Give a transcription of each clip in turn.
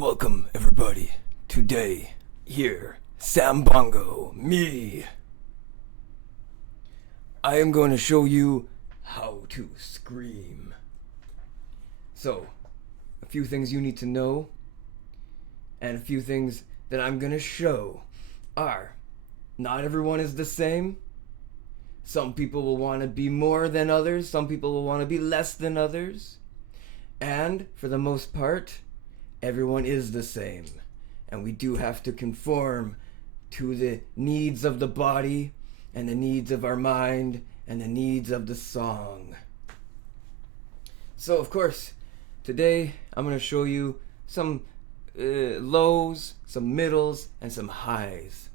Welcome, everybody. Today, here, Sambongo, me. I am going to show you how to scream. So, a few things you need to know, and a few things that I'm going to show are, not everyone is the same. Some people will want to be more than others. Some people will want to be less than others. And, for the most part, everyone is the same, and we do have to conform to the needs of the body and the needs of our mind and the needs of the song. So of course, today I'm going to show you some lows, some middles, and some highs.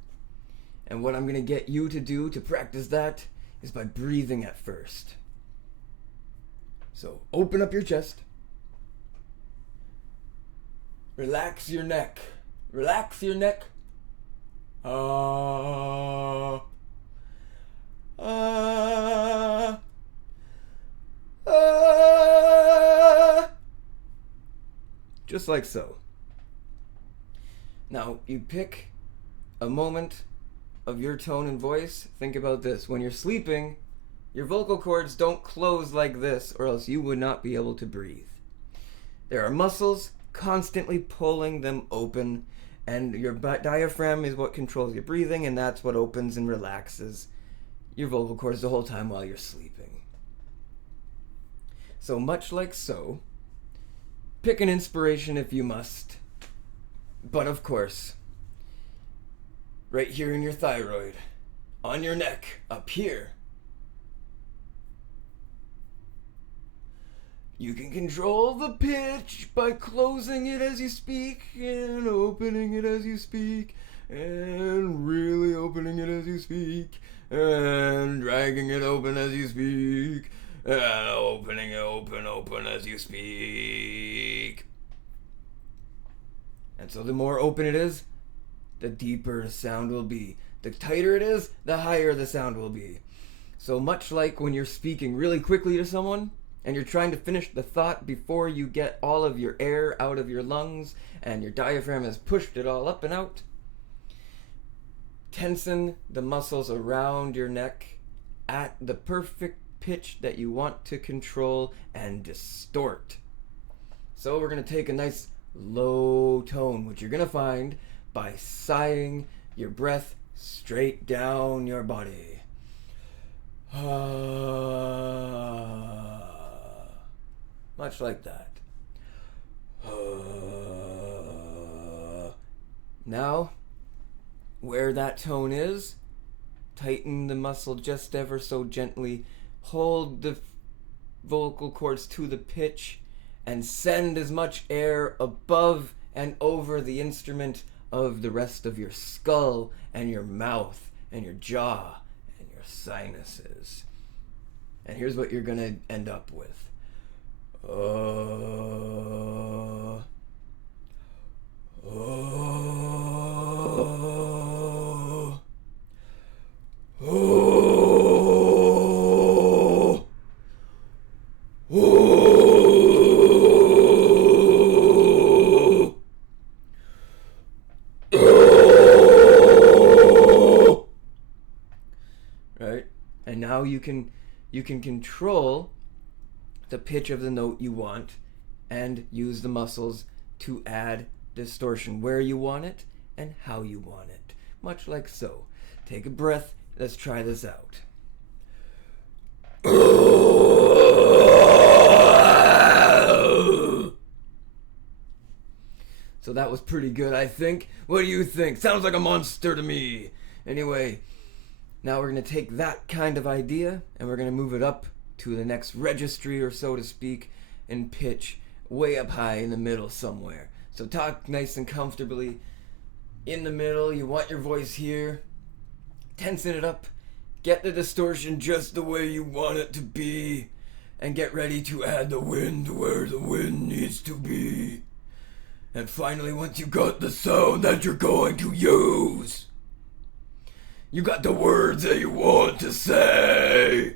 And what I'm going to get you to do to practice that is by breathing at first. So open up your chest. Relax your neck. Relax your neck. Just like so. Now, you pick a moment of your tone and voice. Think about this. When you're sleeping, your vocal cords don't close like this, or else you would not be able to breathe. There are muscles constantly pulling them open, and your diaphragm is what controls your breathing, and that's what opens and relaxes your vocal cords the whole time while you're sleeping. So much like so, pick an inspiration if you must, but of course, right here in your thyroid, on your neck, up here, you can control the pitch by closing it as you speak and opening it as you speak and really opening it as you speak and dragging it open as you speak and opening it open as you speak. And so the more open it is, the deeper the sound will be. The tighter it is, the higher the sound will be. So much like when you're speaking really quickly to someone, and you're trying to finish the thought before you get all of your air out of your lungs and your diaphragm has pushed it all up and out, tension the muscles around your neck at the perfect pitch that you want to control and distort. So we're going to take a nice low tone, which you're going to find by sighing your breath straight down your body. Much like that. Now, where that tone is, tighten the muscle just ever so gently. Hold the vocal cords to the pitch and send as much air above and over the instrument of the rest of your skull and your mouth and your jaw and your sinuses. And here's what you're going to end up with. Right? And now you can control the pitch of the note you want and use the muscles to add distortion where you want it and how you want it. Much like so. Take a breath. Let's try this out. So that was pretty good, I think. What do you think? Sounds like a monster to me. Anyway, now we're going to take that kind of idea and we're going to move it up to the next registry, or so to speak, and pitch way up high in the middle somewhere. So talk nice and comfortably in the middle. You want your voice here. Tension it up. Get the distortion just the way you want it to be. And get ready to add the wind where the wind needs to be. And finally, once you got the sound that you're going to use, you got the words that you want to say,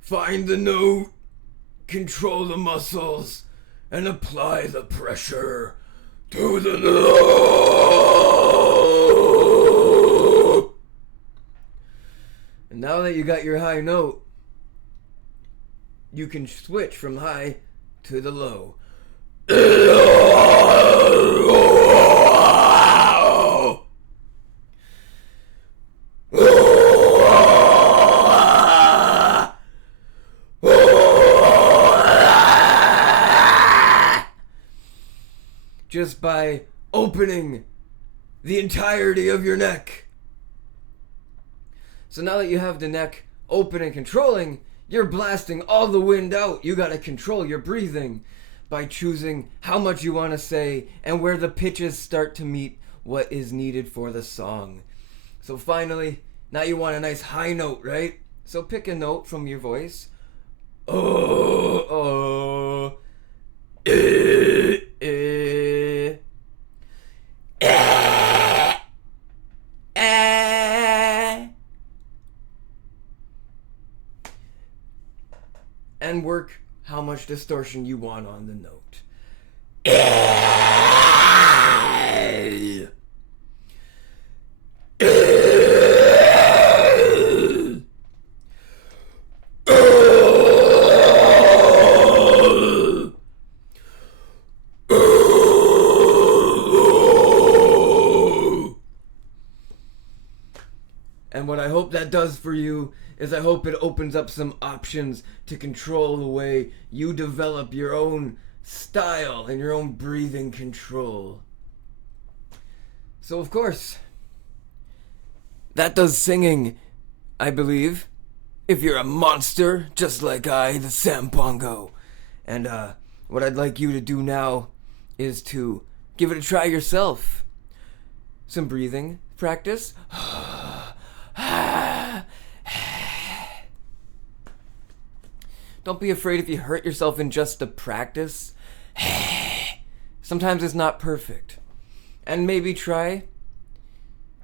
find the note, control the muscles, and apply the pressure to the note. And now that you got your high note, you can switch from high to the low. Just by opening the entirety of your neck. So now that you have the neck open and controlling, you're blasting all the wind out. You gotta control your breathing by choosing how much you want to say and where the pitches start to meet what is needed for the song. So finally, now you want a nice high note, right? So pick a note from your voice. Oh, and work how much distortion you want on the note. And what I hope that does for you is I hope it opens up some options to control the way you develop your own style and your own breathing control. So of course, that does singing, I believe, if you're a monster just like I, the Sambongo. And what I'd like you to do now is to give it a try yourself. Some breathing practice. Don't be afraid if you hurt yourself in just the practice. Sometimes it's not perfect. And maybe try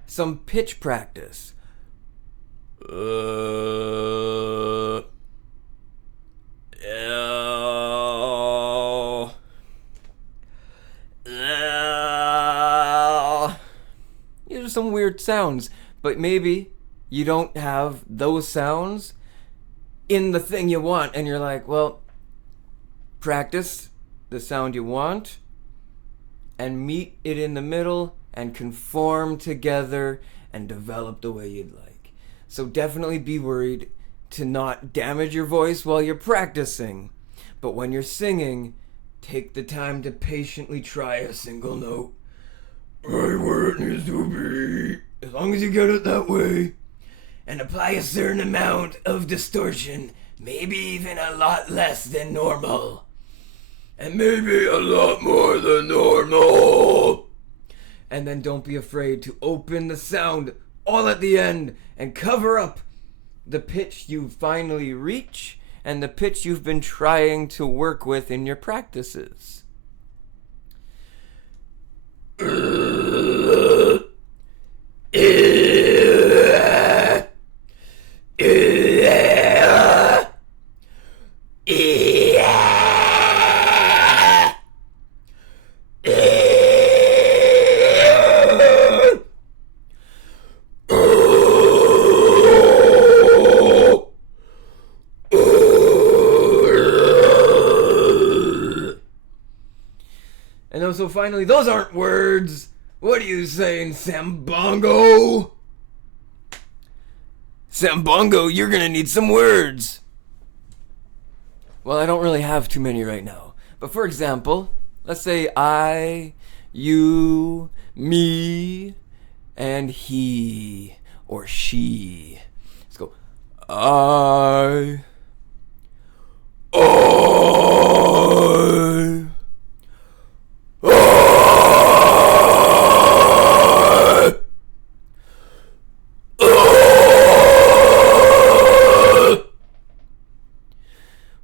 some pitch practice. These are some weird sounds, but maybe you don't have those sounds in the thing you want, and you're like, well, practice the sound you want and meet it in the middle and conform together and develop the way you'd like. So definitely be worried to not damage your voice while you're practicing. But when you're singing, take the time to patiently try a single note right where it needs to be, as long as you get it that way. And apply a certain amount of distortion, maybe even a lot less than normal. And maybe a lot more than normal. And then don't be afraid to open the sound all at the end and cover up the pitch you finally reach and the pitch you've been trying to work with in your practices. And so finally, those aren't words. What are you saying, Sambongo? Sambongo, you're gonna need some words. Well, I don't really have too many right now. But for example, let's say I, you, me, and he or she. Let's go. I.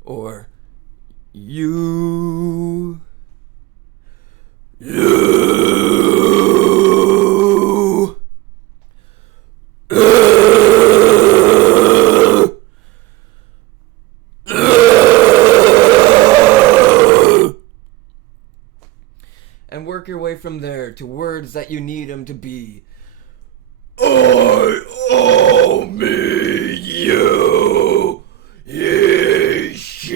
Or you. and work your way from there to words that you need them to be. I owe me you, ye she.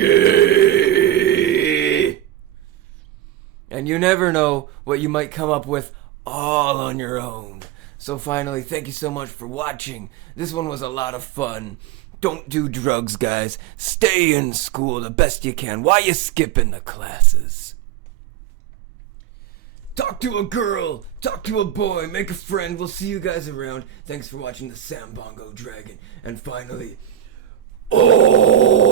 And you never know what you might come up with all on your own. So finally, thank you so much for watching. This one was a lot of fun. Don't do drugs, guys. Stay in school the best you can. Why you skipping the classes? Talk to a girl, talk to a boy, make a friend. We'll see you guys around. Thanks for watching the Sambongo Dragon. And finally, Oh!